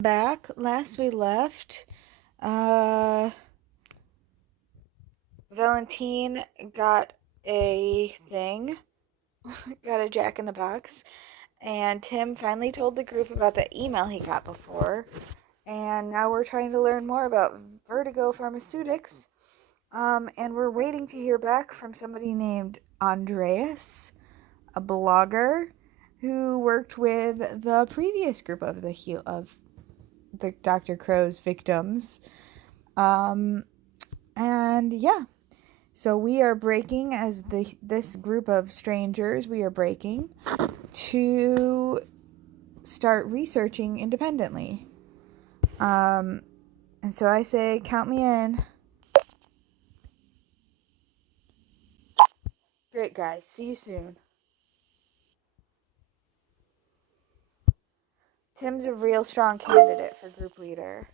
Back last we left, uh Valentine got a thing, got a Jack in the Box, and Tim finally told the group about the email he got before, and now we're trying to learn more about Vertigo Pharmaceutics. And we're waiting to hear back from somebody named Andreas, a blogger who worked with the previous group of the Dr. Crow's victims. And yeah, so we are breaking as this group of strangers. We are breaking to start researching independently. And so I say, count me in. Great, guys. See you soon. Tim's a real strong candidate for group leader.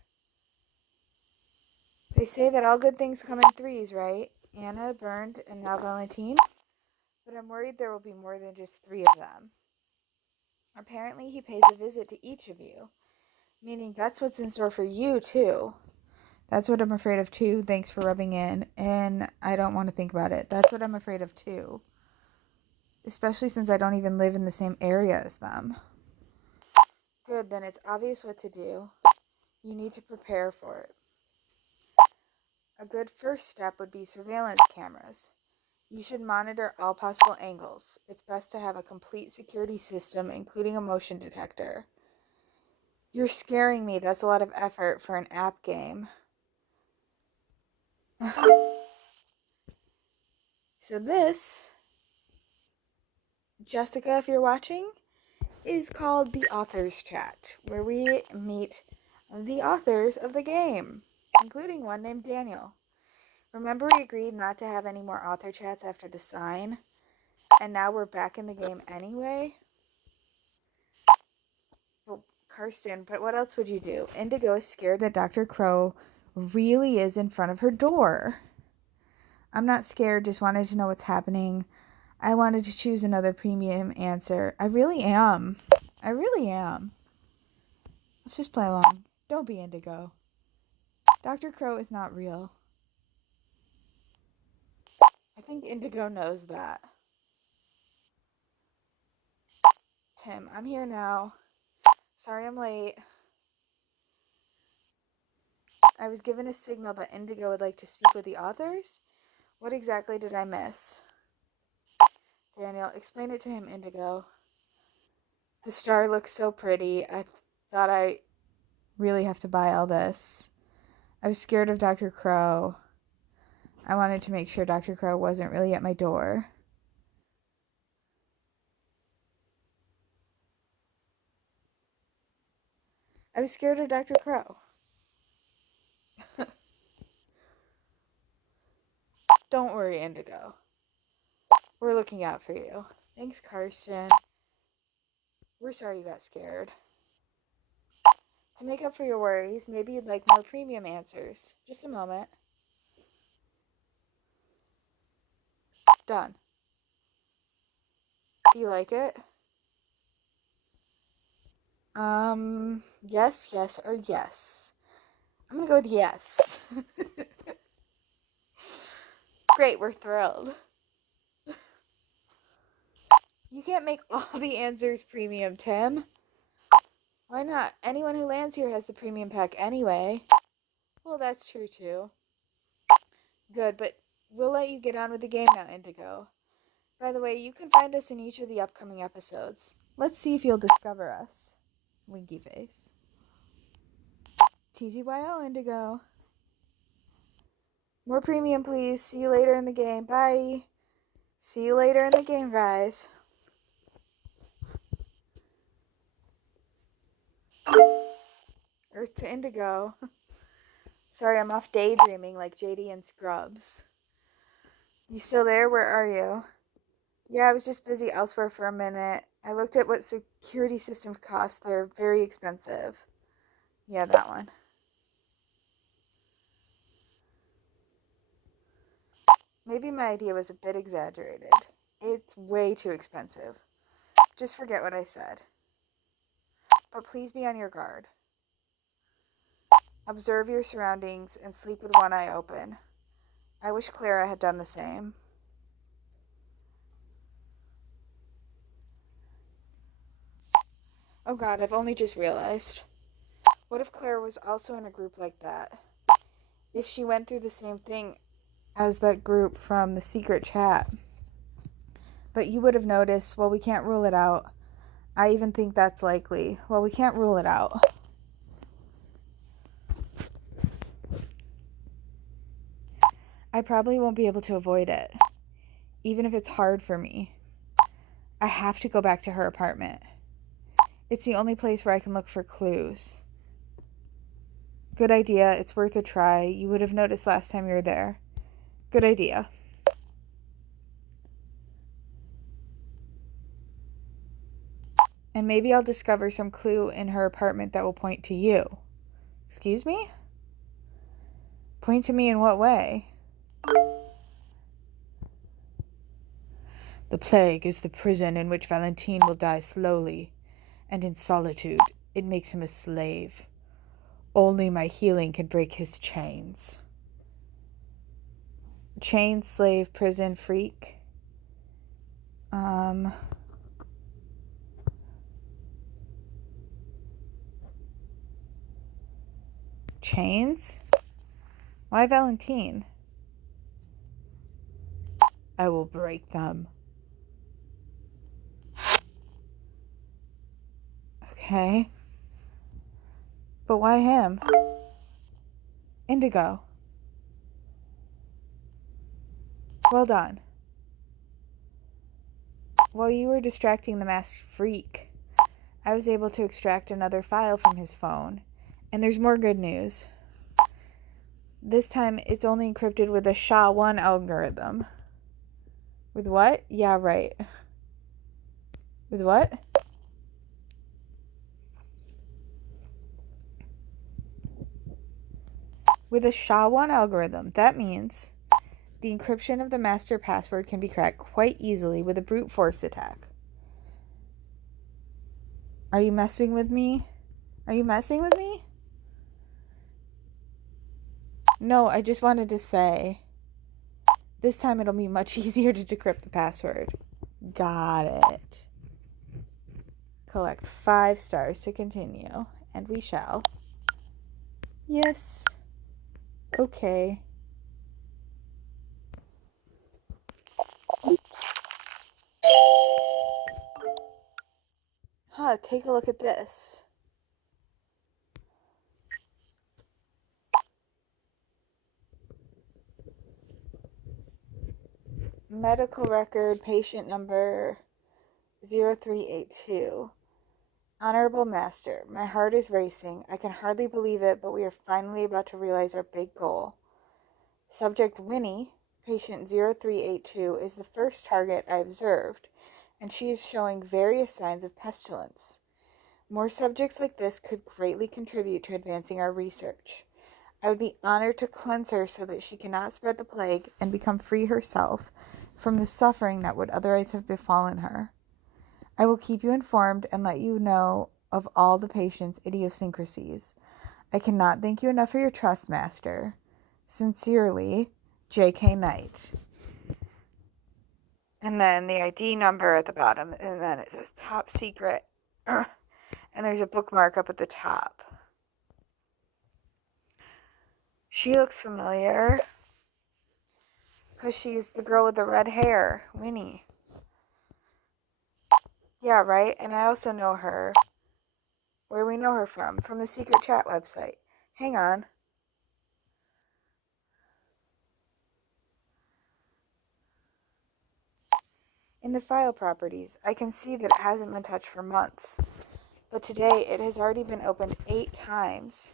They say that all good things come in threes, right? Anna, Bernd, and now Valentine. But I'm worried there will be more than just three of them. Apparently, he pays a visit to each of you, meaning that's what's in store for you, too. That's what I'm afraid of, too. Thanks for rubbing in. And I don't want to think about it. That's what I'm afraid of, too. Especially since I don't even live in the same area as them. Good, then it's obvious what to do. You need to prepare for it. A good first step would be surveillance cameras. You should monitor all possible angles. It's best to have a complete security system, including a motion detector. You're scaring me. That's a lot of effort for an app game. So this, Jessica, if you're watching, is called the Authors Chat, where we meet the authors of the game, including one named Daniel. Remember we agreed not to have any more author chats after the sign? And now we're back in the game anyway? Well, Karsten, but what else would you do? Indigo is scared that Dr. Crow really is in front of her door. I'm not scared, just wanted to know what's happening. I wanted to choose another premium answer. I really am. I really am. Let's just play along. Don't be Indigo. Dr. Crow is not real. I think Indigo knows that. Tim, I'm here now. Sorry I'm late. I was given a signal that Indigo would like to speak with the authors. What exactly did I miss? Daniel, explain it to him, Indigo. The star looks so pretty. I thought I really have to buy all this. I was scared of Dr. Crow. I wanted to make sure Dr. Crow wasn't really at my door. I was scared of Dr. Crow. Don't worry, Indigo. We're looking out for you. Thanks, Karsten. We're sorry you got scared. To make up for your worries, maybe you'd like more premium answers. Just a moment. Done. Do you like it? Yes, yes, or yes. I'm gonna go with yes. Great, we're thrilled. You can't make all the answers premium, Tim. Why not? Anyone who lands here has the premium pack anyway. Well, that's true too. Good, but we'll let you get on with the game now, Indigo. By the way, you can find us in each of the upcoming episodes. Let's see if you'll discover us. Winky face. TGYL, Indigo. More premium, please. See you later in the game. Bye. See you later in the game, guys. Earth to Indigo. Sorry, I'm off daydreaming like JD and Scrubs. You still there? Where are you? Yeah, I was just busy elsewhere for a minute. I looked at what security systems cost. They're very expensive. Yeah, that one. Maybe my idea was a bit exaggerated. It's way too expensive. Just forget what I said. But please be on your guard. Observe your surroundings and sleep with one eye open. I wish Clara had done the same. Oh God, I've only just realized. What if Claire was also in a group like that? If she went through the same thing as that group from the secret chat? But you would have noticed, well, we can't rule it out. I even think that's likely. Well, we can't rule it out. I probably won't be able to avoid it, even if it's hard for me. I have to go back to her apartment. It's the only place where I can look for clues. Good idea. It's worth a try. You would have noticed last time you were there. Good idea. And maybe I'll discover some clue in her apartment that will point to you. Excuse me? Point to me in what way? The plague is the prison in which Valentine will die slowly, and in solitude it makes him a slave. Only my healing can break his chains. Chain, slave, prison, freak. Chains? Why Valentine? I will break them. Okay. But why him? Indigo. Well done. While you were distracting the masked freak, I was able to extract another file from his phone. And there's more good news. This time, it's only encrypted with a SHA-1 algorithm. With what? Yeah, right. With what? With a SHA-1 algorithm. That means the encryption of the master password can be cracked quite easily with a brute force attack. Are you messing with me? Are you messing with me? No, I just wanted to say, this time it'll be much easier to decrypt the password. Got it. Collect 5 stars to continue, and we shall. Yes. Okay. Take a look at this. Medical record, patient number 0382. Honorable Master, my heart is racing. I can hardly believe it, but we are finally about to realize our big goal. Subject Winnie, patient 0382, is the first target I observed, and she is showing various signs of pestilence. More subjects like this could greatly contribute to advancing our research. I would be honored to cleanse her so that she cannot spread the plague and become free herself from the suffering that would otherwise have befallen her. I will keep you informed and let you know of all the patient's idiosyncrasies. I cannot thank you enough for your trust, Master. Sincerely, J.K. Knight. And then the ID number at the bottom, and then it says top secret. And there's a bookmark up at the top. She looks familiar because she's the girl with the red hair, Winnie. Yeah, right? And I also know her. Where we know her from? From the secret chat website. Hang on. In the file properties, I can see that it hasn't been touched for months. But today, it has already been opened 8 times.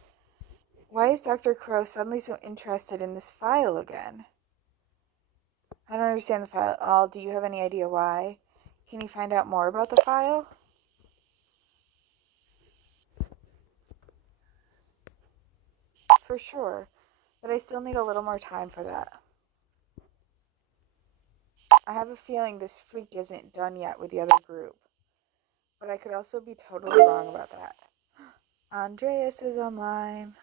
Why is Dr. Crow suddenly so interested in this file again? I don't understand the file at all. Do you have any idea why? Can you find out more about the file? For sure, but I still need a little more time for that. I have a feeling this freak isn't done yet with the other group, but I could also be totally wrong about that. Andreas is online.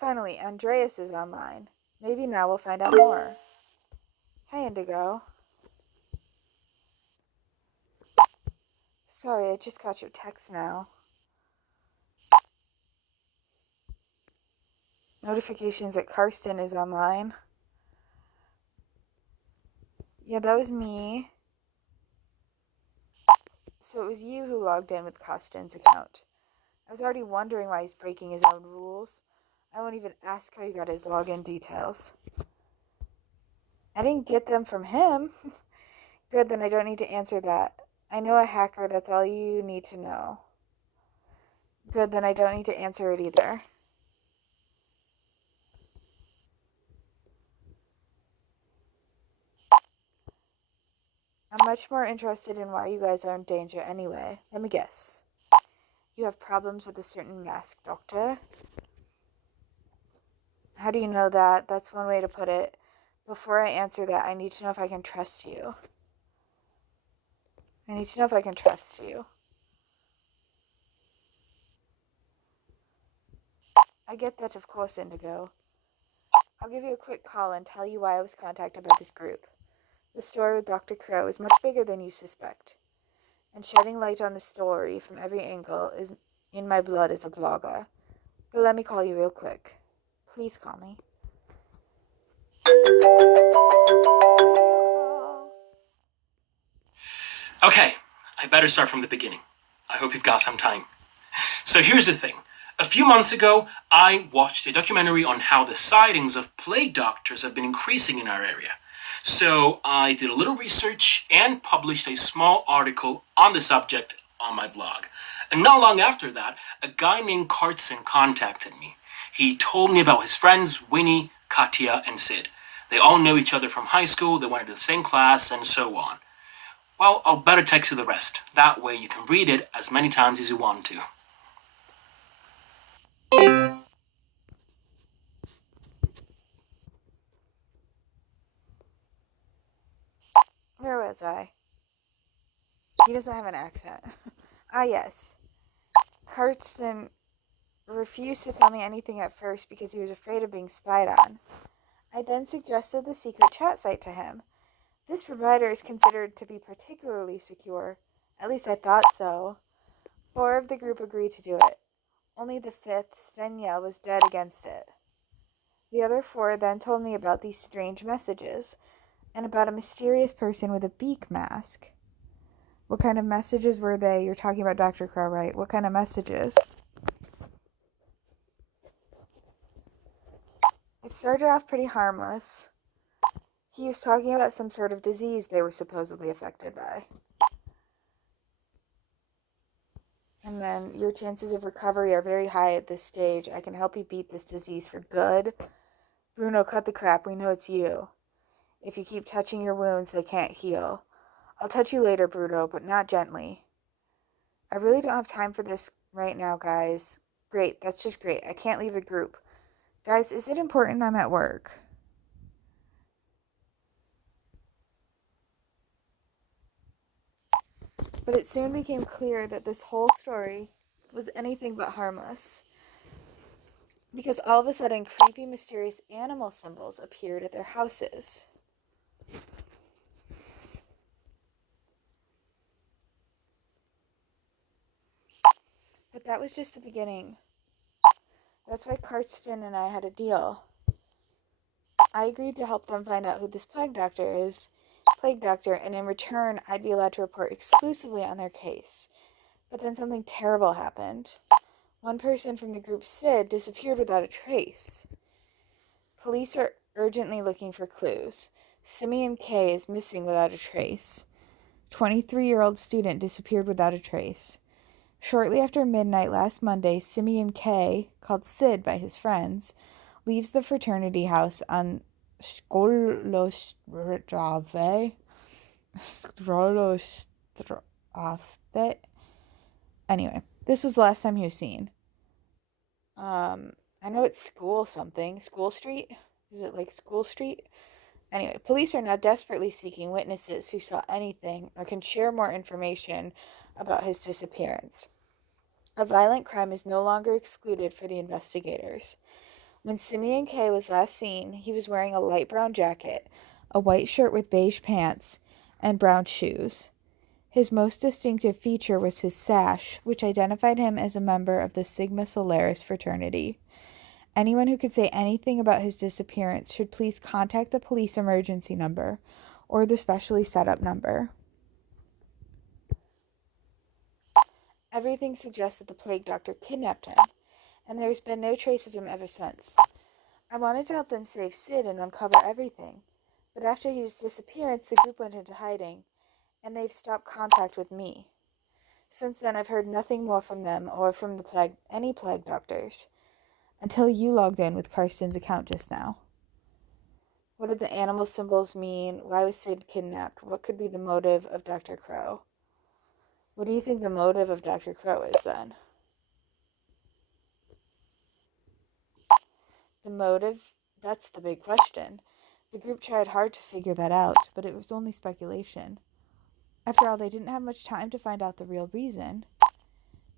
Finally, Andreas is online. Maybe now we'll find out more. Hey, Indigo. Sorry, I just got your text now. Notifications that Karsten is online. Yeah, that was me. So it was you who logged in with Karsten's account. I was already wondering why he's breaking his own rules. I won't even ask how you got his login details. I didn't get them from him. Good, then I don't need to answer that. I know a hacker, that's all you need to know. Good, then I don't need to answer it either. I'm much more interested in why you guys are in danger anyway. Let me guess. You have problems with a certain masked doctor? How do you know that? That's one way to put it. Before I answer that, I need to know if I can trust you. I need to know if I can trust you. I get that, of course, Indigo. I'll give you a quick call and tell you why I was contacted by this group. The story with Dr. Crow is much bigger than you suspect, and shedding light on the story from every angle is in my blood as a blogger. But let me call you real quick. Please call me. Okay, I better start from the beginning. I hope you've got some time. So here's the thing. A few months ago, I watched a documentary on how the sightings of plague doctors have been increasing in our area. So I did a little research and published a small article on the subject on my blog. And not long after that, a guy named Cartson contacted me. He told me about his friends Winnie, Katya, and Sid. They all know each other from high school, they went to the same class, and so on. Well, I'll better text you the rest. That way you can read it as many times as you want to. Where was I? He doesn't have an accent. Yes. Karsten refused to tell me anything at first because he was afraid of being spied on. I then suggested the secret chat site to him. This provider is considered to be particularly secure. At least I thought so. 4 of the group agreed to do it. Only the 5th, Svenja, was dead against it. The other 4 then told me about these strange messages, and about a mysterious person with a beak mask. What kind of messages were they? You're talking about Dr. Crow, right? What kind of messages? It started off pretty harmless. He was talking about some sort of disease they were supposedly affected by. And then, your chances of recovery are very high at this stage. I can help you beat this disease for good. Bruno, cut the crap. We know it's you. If you keep touching your wounds, they can't heal. I'll touch you later, Bruno, but not gently. I really don't have time for this right now, guys. Great, that's just great. I can't leave the group. Guys, is it important I'm at work? But it soon became clear that this whole story was anything but harmless. Because all of a sudden, creepy, mysterious animal symbols appeared at their houses. But that was just the beginning. That's why Karsten and I had a deal. I agreed to help them find out who this plague doctor, and in return, I'd be allowed to report exclusively on their case. But then something terrible happened. One person from the group, Sid, disappeared without a trace. Police are urgently looking for clues. Simeon K is missing without a trace. 23-year-old student disappeared without a trace. Shortly after midnight last Monday, Simeon K, called Sid by his friends, leaves the fraternity house on Skolostrave. Anyway, this was the last time he was seen. I know it's school something. School Street? Is it like School Street? Anyway, police are now desperately seeking witnesses who saw anything or can share more information about his disappearance. A violent crime is no longer excluded for the investigators. When Simeon K was last seen, he was wearing a light brown jacket, a white shirt with beige pants, and brown shoes. His most distinctive feature was his sash, which identified him as a member of the Sigma Solaris fraternity. Anyone who could say anything about his disappearance should please contact the police emergency number or the specially set up number. Everything suggests that the plague doctor kidnapped him, and there's been no trace of him ever since. I wanted to help them save Sid and uncover everything, but after his disappearance, the group went into hiding, and they've stopped contact with me. Since then, I've heard nothing more from them or from any plague doctors, until you logged in with Karsten's account just now. What did the animal symbols mean? Why was Sid kidnapped? What could be the motive of Dr. Crow? What do you think the motive of Dr. Crow is then? The motive? That's the big question. The group tried hard to figure that out, but it was only speculation. After all, they didn't have much time to find out the real reason,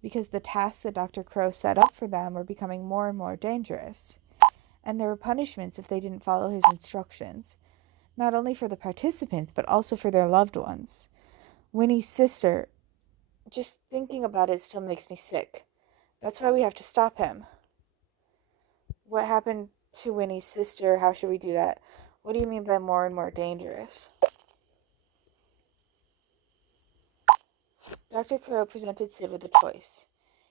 because the tasks that Dr. Crow set up for them were becoming more and more dangerous, and there were punishments if they didn't follow his instructions, not only for the participants, but also for their loved ones. Winnie's sister, just thinking about it still makes me sick. That's why we have to stop him. What happened to Winnie's sister? How should we do that? What do you mean by more and more dangerous? Dr. Crow presented Sid with a choice.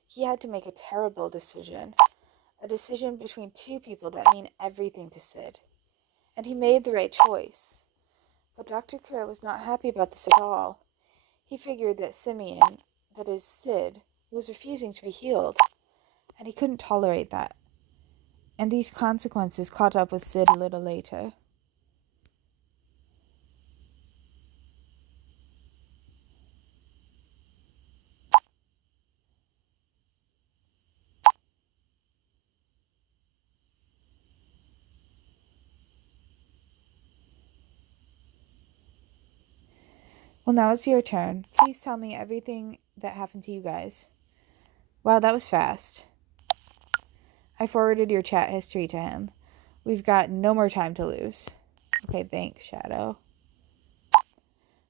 He had to make a terrible decision. A decision between two people that mean everything to Sid. And he made the right choice. But Dr. Crow was not happy about this at all. He figured that Simeon, that is Sid, was refusing to be healed. And he couldn't tolerate that. And these consequences caught up with Sid a little later. Well, now it's your turn. Please tell me everything that happened to you guys. Wow, that was fast. I forwarded your chat history to him. We've got no more time to lose. Okay, thanks, Shadow.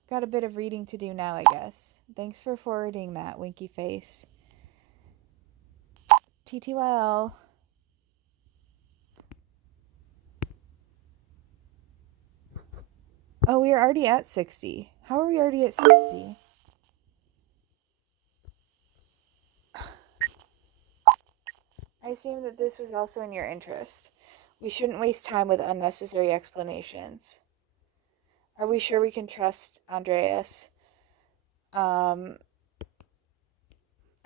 Got a bit of reading to do now, I guess. Thanks for forwarding that, Winky Face. TTYL. Oh, we are already at 60. How are we already at 60? I assume that this was also in your interest. We shouldn't waste time with unnecessary explanations. Are we sure we can trust Andreas? Are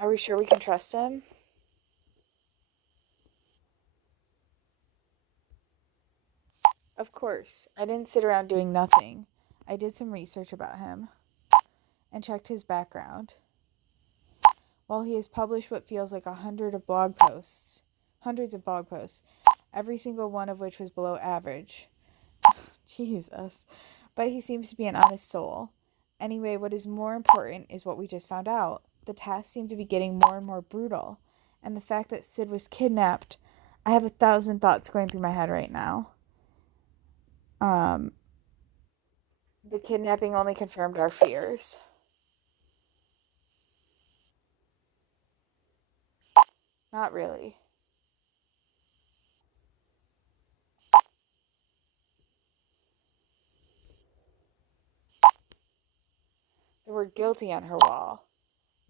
we sure we can trust him? Of course. I didn't sit around doing nothing. I did some research about him and checked his background. While he has published what feels like hundreds of blog posts, every single one of which was below average. Jesus. But he seems to be an honest soul. Anyway, what is more important is what we just found out. The tasks seem to be getting more and more brutal. And the fact that Sid was kidnapped, I have 1,000 thoughts going through my head right now. The kidnapping only confirmed our fears. Not really. The word guilty on her wall.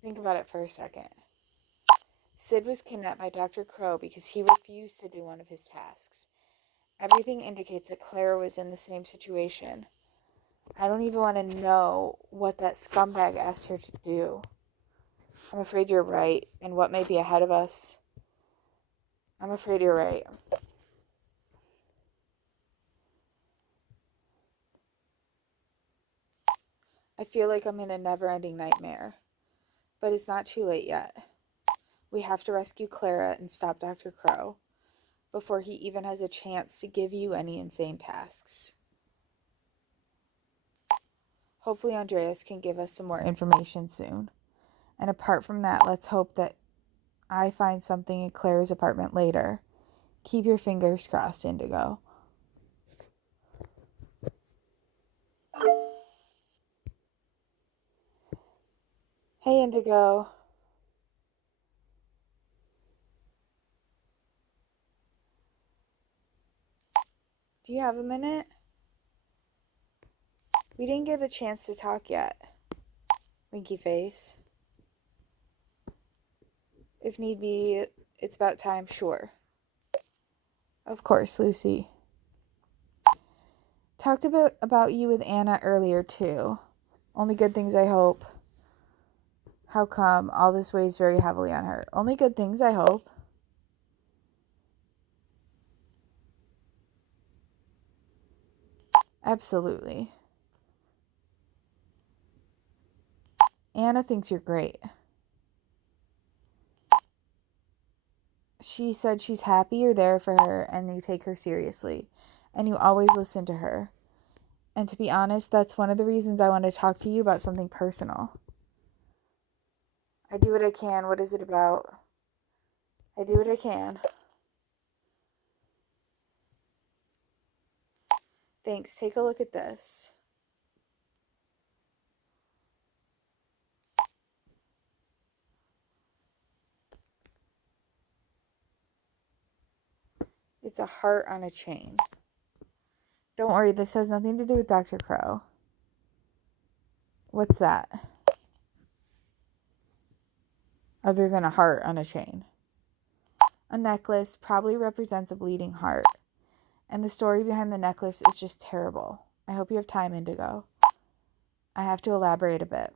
Think about it for a second. Sid was kidnapped by Dr. Crow because he refused to do one of his tasks. Everything indicates that Clara was in the same situation. I don't even want to know what that scumbag asked her to do. I'm afraid you're right, and what may be ahead of us. I'm afraid you're right. I feel like I'm in a never-ending nightmare. But it's not too late yet. We have to rescue Clara and stop Dr. Crow before he even has a chance to give you any insane tasks. Hopefully Andreas can give us some more information soon. And apart from that, let's hope that I find something in Clara's apartment later. Keep your fingers crossed, Indigo. Hey, Indigo. Do you have a minute? We didn't get a chance to talk yet. Winky face. If need be, it's about time, sure. Of course, Lucy. Talked about you with Anna earlier, too. Only good things, I hope. How come all this weighs very heavily on her? Only good things, I hope. Absolutely. Anna thinks you're great. She said she's happy you're there for her and you take her seriously. And you always listen to her. And to be honest, that's one of the reasons I want to talk to you about something personal. I do what I can. What is it about? I do what I can. Thanks. Take a look at this. It's a heart on a chain. Don't worry, this has nothing to do with Dr. Crow. What's that? Other than a heart on a chain. A necklace probably represents a bleeding heart. And the story behind the necklace is just terrible. I hope you have time, Indigo. I have to elaborate a bit.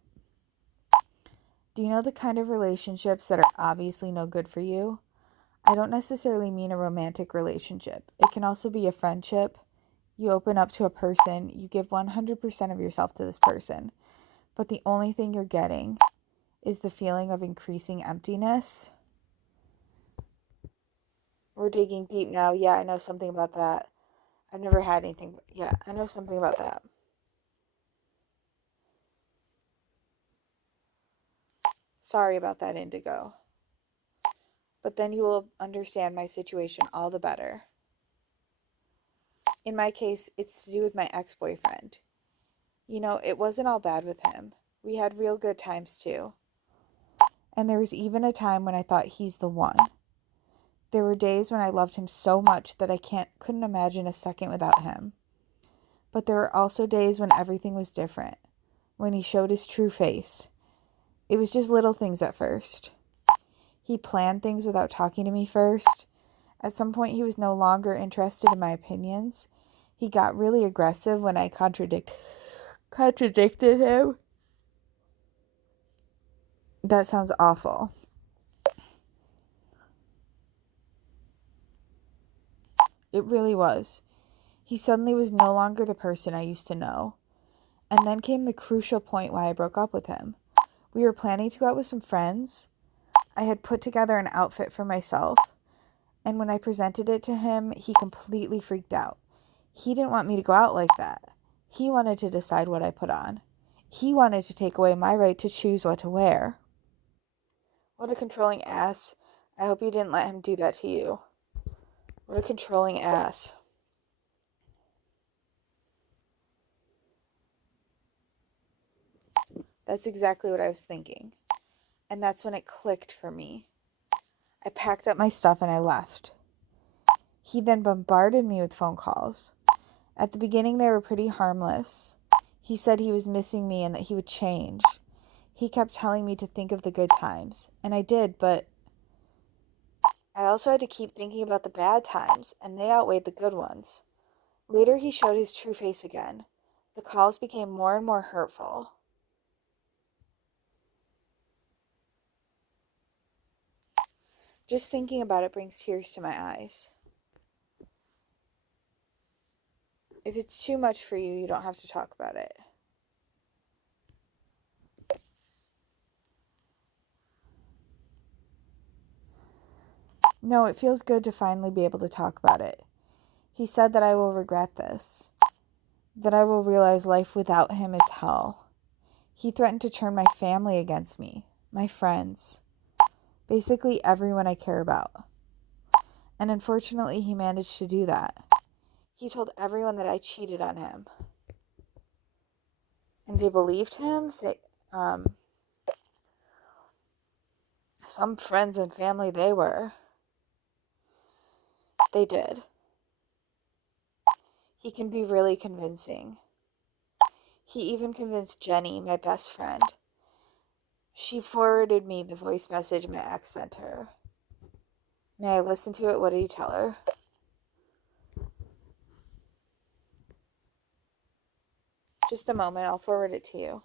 Do you know the kind of relationships that are obviously no good for you? I don't necessarily mean a romantic relationship. It can also be a friendship. You open up to a person, you give 100% of yourself to this person, but the only thing you're getting is the feeling of increasing emptiness. We're digging deep now. Yeah, I know something about that. I've never had anything. Yeah, I know something about that. Sorry about that, Indigo. But then you will understand my situation all the better. In my case, it's to do with my ex-boyfriend. You know, it wasn't all bad with him. We had real good times too. And there was even a time when I thought he's the one. There were days when I loved him so much that I couldn't imagine a second without him. But there were also days when everything was different, when he showed his true face. It was just little things at first. He planned things without talking to me first. At some point, he was no longer interested in my opinions. He got really aggressive when I contradicted him. That sounds awful. It really was. He suddenly was no longer the person I used to know. And then came the crucial point why I broke up with him. We were planning to go out with some friends. I had put together an outfit for myself. And when I presented it to him, he completely freaked out. He didn't want me to go out like that. He wanted to decide what I put on. He wanted to take away my right to choose what to wear. What a controlling ass. I hope you didn't let him do that to you. What a controlling ass. That's exactly what I was thinking. And that's when it clicked for me. I packed up my stuff and I left. He then bombarded me with phone calls. At the beginning, they were pretty harmless. He said he was missing me and that he would change. He kept telling me to think of the good times, and I did, but I also had to keep thinking about the bad times, and they outweighed the good ones. Later, he showed his true face again. The calls became more and more hurtful. Just thinking about it brings tears to my eyes. If it's too much for you, you don't have to talk about it. No, it feels good to finally be able to talk about it. He said that I will regret this, that I will realize life without him is hell. He threatened to turn my family against me, my friends, basically everyone I care about. And unfortunately, he managed to do that. He told everyone that I cheated on him. And they believed him. Um, some friends and family they were. They did. He can be really convincing. He even convinced Jenny, my best friend. She forwarded me the voice message my ex sent her. May I listen to it? What did he tell her? Just a moment, I'll forward it to you.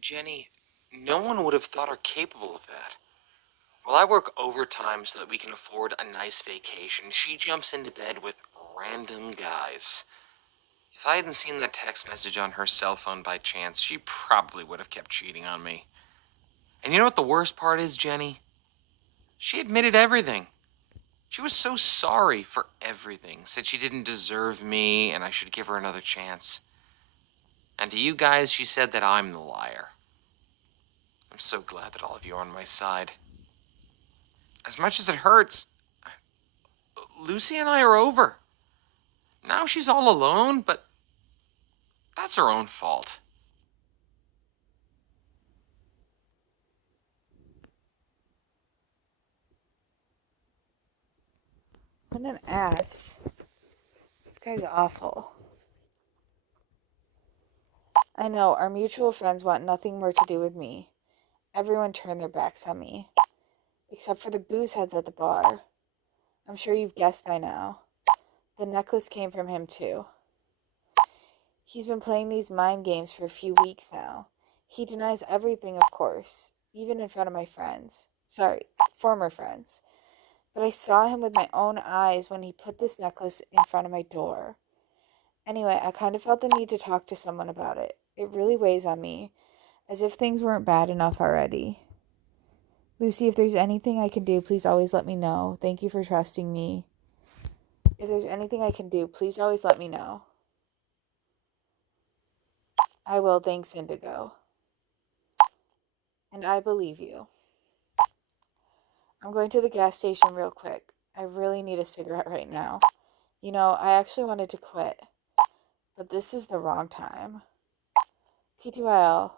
Jenny, no one would have thought her capable of that. While I work overtime so that we can afford a nice vacation, she jumps into bed with random guys. If I hadn't seen that text message on her cell phone by chance, she probably would have kept cheating on me. And you know what the worst part is, Jenny? She admitted everything. She was so sorry for everything, said she didn't deserve me and I should give her another chance. And to you guys, she said that I'm the liar. I'm so glad that all of you are on my side. As much as it hurts, Lucy and I are over. Now she's all alone, but that's her own fault. What an ass. This guy's awful. I know, our mutual friends want nothing more to do with me. Everyone turned their backs on me. Except for the booze heads at the bar. I'm sure you've guessed by now. The necklace came from him too. He's been playing these mind games for a few weeks now. He denies everything, of course, even in front of my friends. Sorry, former friends. But I saw him with my own eyes when he put this necklace in front of my door. Anyway, I kind of felt the need to talk to someone about it. It really weighs on me, as if things weren't bad enough already. Lucy, if there's anything I can do, please always let me know. Thank you for trusting me. If there's anything I can do, please always let me know. I will, thanks, Indigo. And I believe you. I'm going to the gas station real quick. I really need a cigarette right now. You know, I actually wanted to quit, but this is the wrong time. TTYL.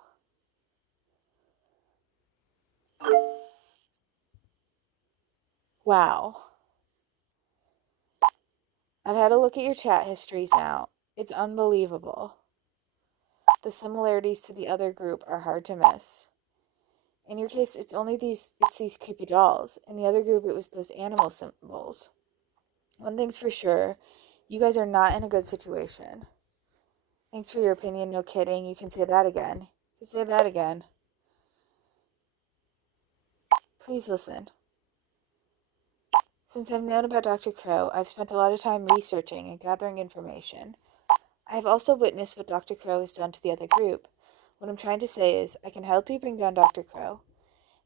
Wow. I've had a look at your chat histories now. It's unbelievable. The similarities to the other group are hard to miss. In your case, it's these creepy dolls. In the other group, it was those animal symbols. One thing's for sure, you guys are not in a good situation. Thanks for your opinion, no kidding. You can say that again. You can say that again. Please listen. Since I've known about Dr. Crow, I've spent a lot of time researching and gathering information. I have also witnessed what Dr. Crow has done to the other group. What I'm trying to say is, I can help you bring down Dr. Crow,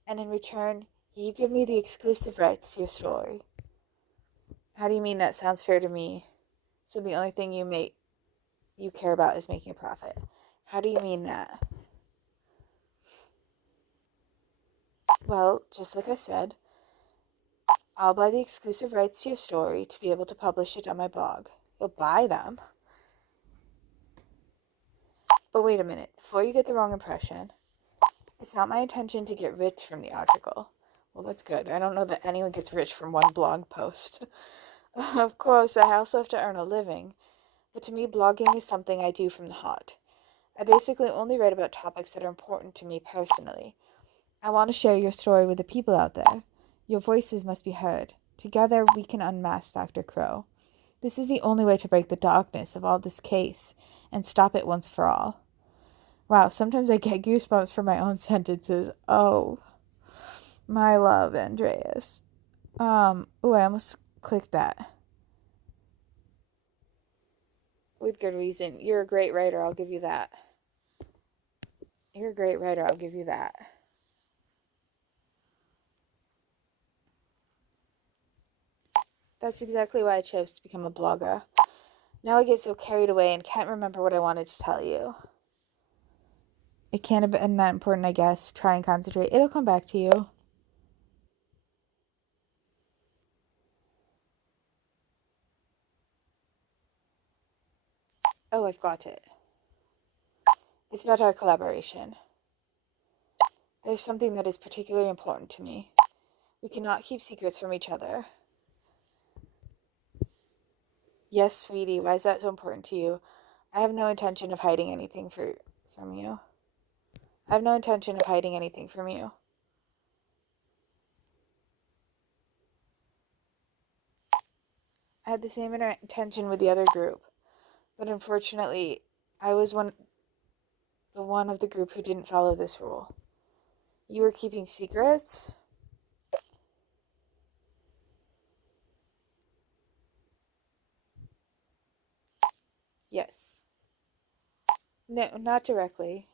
and in return, you give me the exclusive rights to your story. How do you mean that sounds fair to me? So the only thing you care about is making a profit. How do you mean that? Well, just like I said, I'll buy the exclusive rights to your story to be able to publish it on my blog. You'll buy them. But wait a minute, before you get the wrong impression, it's not my intention to get rich from the article. Well, that's good. I don't know that anyone gets rich from one blog post. Of course, I also have to earn a living, but to me, blogging is something I do from the heart. I basically only write about topics that are important to me personally. I want to share your story with the people out there. Your voices must be heard. Together, we can unmask Dr. Crow. This is the only way to break the darkness of all this case and stop it once for all. Wow, sometimes I get goosebumps from my own sentences. Oh, my love, Andreas. I almost clicked that. With good reason. You're a great writer, I'll give you that. You're a great writer, I'll give you that. That's exactly why I chose to become a blogger. Now I get so carried away and can't remember what I wanted to tell you. It can't have been that important, I guess. Try and concentrate. It'll come back to you. Oh, I've got it. It's about our collaboration. There's something that is particularly important to me. We cannot keep secrets from each other. Yes, sweetie, why is that so important to you? I have no intention of hiding anything from you. I have no intention of hiding anything from you. I had the same intention with the other group, but unfortunately, I was the one of the group who didn't follow this rule. You were keeping secrets? Yes. No, not directly.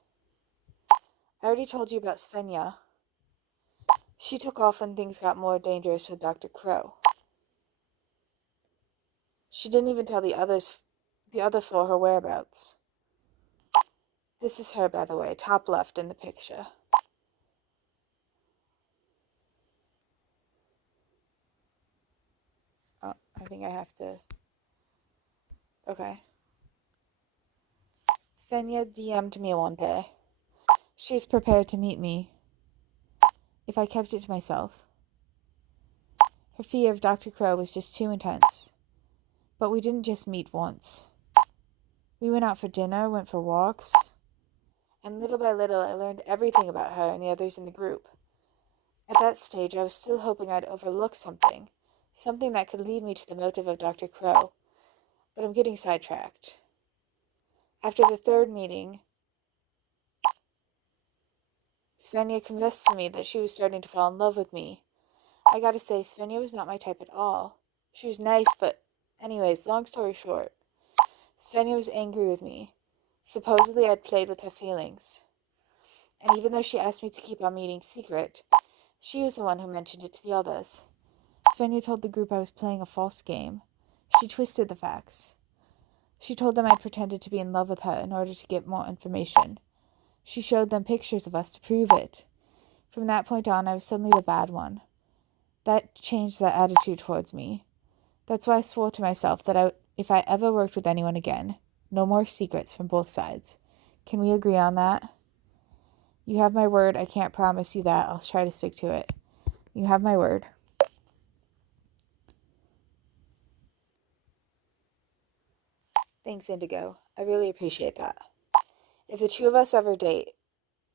I already told you about Svenja. She took off when things got more dangerous with Dr. Crow. She didn't even tell the other four her whereabouts. This is her, by the way, top left in the picture. Oh, I think I have to... Okay. Svenja DM'd me one day. She's prepared to meet me if I kept it to myself. Her fear of Dr. Crow was just too intense. But we didn't just meet once. We went out for dinner, went for walks, and little by little I learned everything about her and the others in the group. At that stage, I was still hoping I'd overlook something that could lead me to the motive of Dr. Crow, but I'm getting sidetracked. After the third meeting, Svenja confessed to me that she was starting to fall in love with me. I gotta say, Svenja was not my type at all. She was nice, but anyways, long story short, Svenja was angry with me. Supposedly I'd played with her feelings. And even though she asked me to keep our meeting secret, she was the one who mentioned it to the others. Svenja told the group I was playing a false game. She twisted the facts. She told them I pretended to be in love with her in order to get more information. She showed them pictures of us to prove it. From that point on, I was suddenly the bad one. That changed their attitude towards me. That's why I swore to myself that if I ever worked with anyone again, no more secrets from both sides. Can we agree on that? You have my word. I can't promise you that. I'll try to stick to it. You have my word. Thanks, Indigo. I really appreciate that. If the two of us ever date,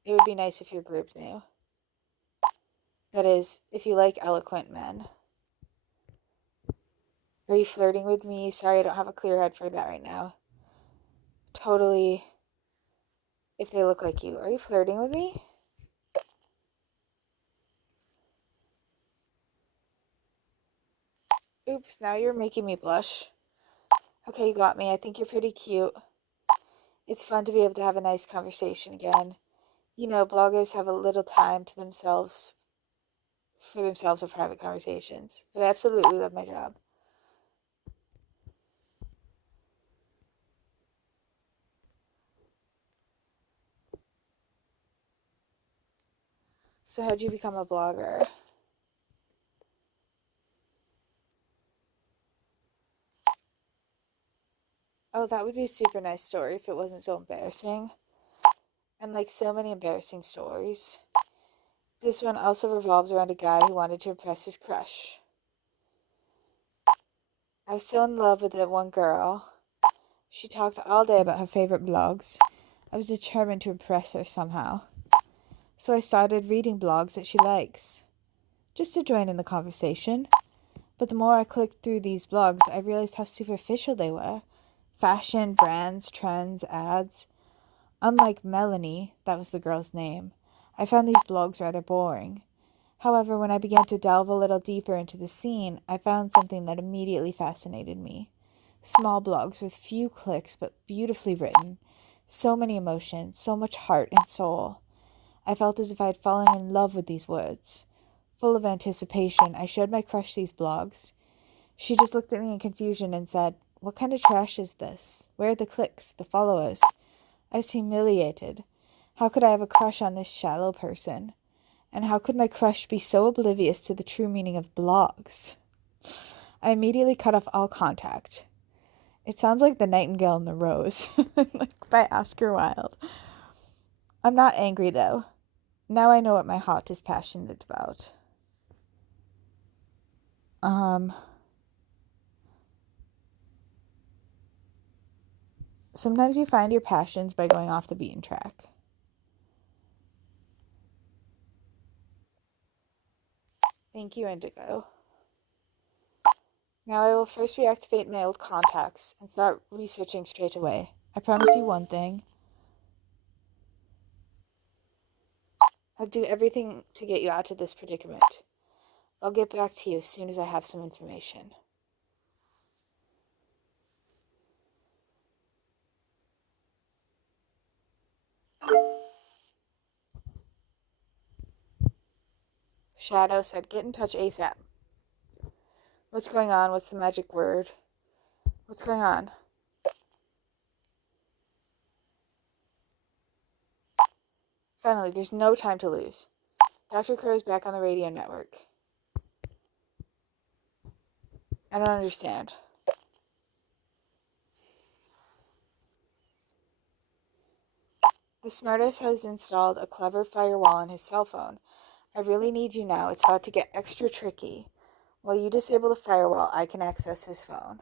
it would be nice if your group knew. That is, if you like eloquent men. Are you flirting with me? Sorry, I don't have a clear head for that right now. Totally, if they look like you. Are you flirting with me? Oops, now you're making me blush. Okay, you got me. I think you're pretty cute. It's fun to be able to have a nice conversation again. You know, bloggers have a little time to themselves, for themselves for private conversations. But I absolutely love my job. So how'd you become a blogger? Oh, that would be a super nice story if it wasn't so embarrassing. And like so many embarrassing stories, this one also revolves around a guy who wanted to impress his crush. I was so in love with that one girl. She talked all day about her favorite blogs. I was determined to impress her somehow. So I started reading blogs that she likes, just to join in the conversation. But the more I clicked through these blogs, I realized how superficial they were. Fashion, brands, trends, ads. Unlike Melanie, that was the girl's name, I found these blogs rather boring. However, when I began to delve a little deeper into the scene, I found something that immediately fascinated me. Small blogs with few clicks but beautifully written. So many emotions, so much heart and soul. I felt as if I had fallen in love with these words. Full of anticipation, I showed my crush these blogs. She just looked at me in confusion and said, "What kind of trash is this? Where are the clicks, the followers?" I was humiliated. How could I have a crush on this shallow person? And how could my crush be so oblivious to the true meaning of blogs? I immediately cut off all contact. It sounds like The Nightingale and the Rose, like by Oscar Wilde. I'm not angry though. Now I know what my heart is passionate about. Um, Sometimes you find your passions by going off the beaten track. Thank you, Indigo. Now I will first reactivate my old contacts and start researching straight away. I promise you one thing. I'll do everything to get you out of this predicament. I'll get back to you as soon as I have some information. Shadow said, get in touch ASAP. What's going on? What's the magic word? What's going on? Finally, there's no time to lose. Dr. Crow's back on the radio network. I don't understand. The smartest has installed a clever firewall on his cell phone. I really need you now. It's about to get extra tricky. While you disable the firewall, I can access his phone.